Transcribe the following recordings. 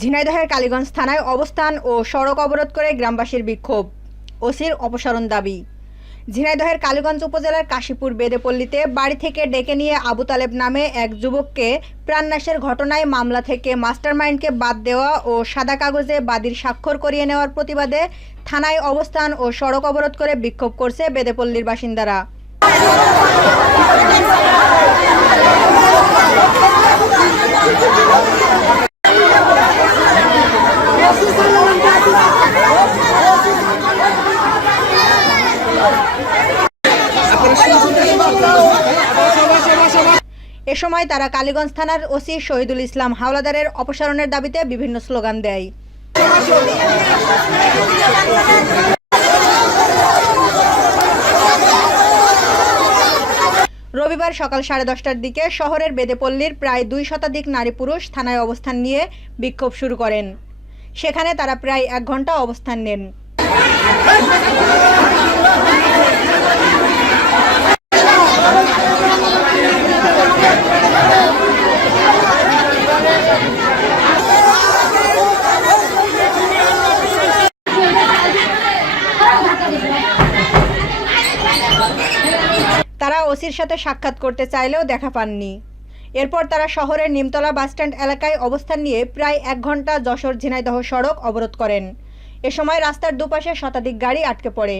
ঝিনাইদহের কালীগঞ্জ থানায় অবস্থান ও সড়ক অবরোধ করে গ্রামবাসীর বিক্ষোভ। ওসির অপসারণ দাবি। ঝিনাইদহের কালীগঞ্জ উপজেলার কাশীপুর বেদেপল্লীতে বাড়ি থেকে ডেকে নিয়ে আবু তালেব নামে এক যুবককে প্রাণনাশের ঘটনায় মামলা থেকে মাস্টারমাইন্ডকে বাদ দেওয়া ও সাদা কাগজে বাদীর স্বাক্ষর করিয়ে নেওয়ার প্রতিবাদে থানায় অবস্থান ও সড়ক অবরোধ করে বিক্ষোভ করছে বেদেপল্লীর বাসিন্দারা। এ সময় তারা কালীগঞ্জ থানার ওসি শহীদুল ইসলাম হাওলাদারের অপসারণের দাবিতে বিভিন্ন স্লোগান দেয়। রবিবার সকাল সাড়ে দশটার দিকে শহরের বেদেপল্লীর প্রায় দুই শতাধিক নারী পুরুষ থানায় অবস্থান নিয়ে বিক্ষোভ শুরু করেন। সেখানে তারা প্রায় এক ঘণ্টা অবস্থান নেন। তারা ওসির সাথে সাক্ষাৎ করতে চাইলেও দেখা পাননি। এরপর তারা শহরের নিমতলা বাসস্ট্যান্ড এলাকায় অবস্থান নিয়ে প্রায় এক ঘণ্টা যশোর ঝিনাইদহ সড়ক অবরোধ করেন। এ সময় রাস্তার দুপাশে শতাধিক গাড়ি আটকে পড়ে।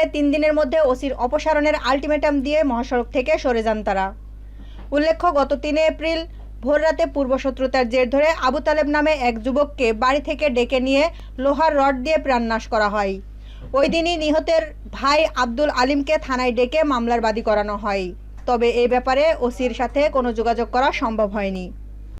পরে তিন দিনের মধ্যে ওসির অপসারণের আলটিমেটাম দিয়ে মহাসড়ক থেকে সরে যান তারা। উল্লেখ্য, গত তিনে এপ্রিল ভোররাতে পূর্বশত্রুতার জের ধরে আবু তালেব নামে এক যুবককে বাড়ি থেকে ডেকে নিয়ে লোহার রড দিয়ে প্রাণনাশ করা হয়। ওই দিনই নিহতের ভাই আব্দুল আলিমকে থানায় ডেকে মামলার বাদী করানো হয়। তবে এই ব্যাপারে ওসির সাথে কোনো যোগাযোগ করা সম্ভব হয়নি।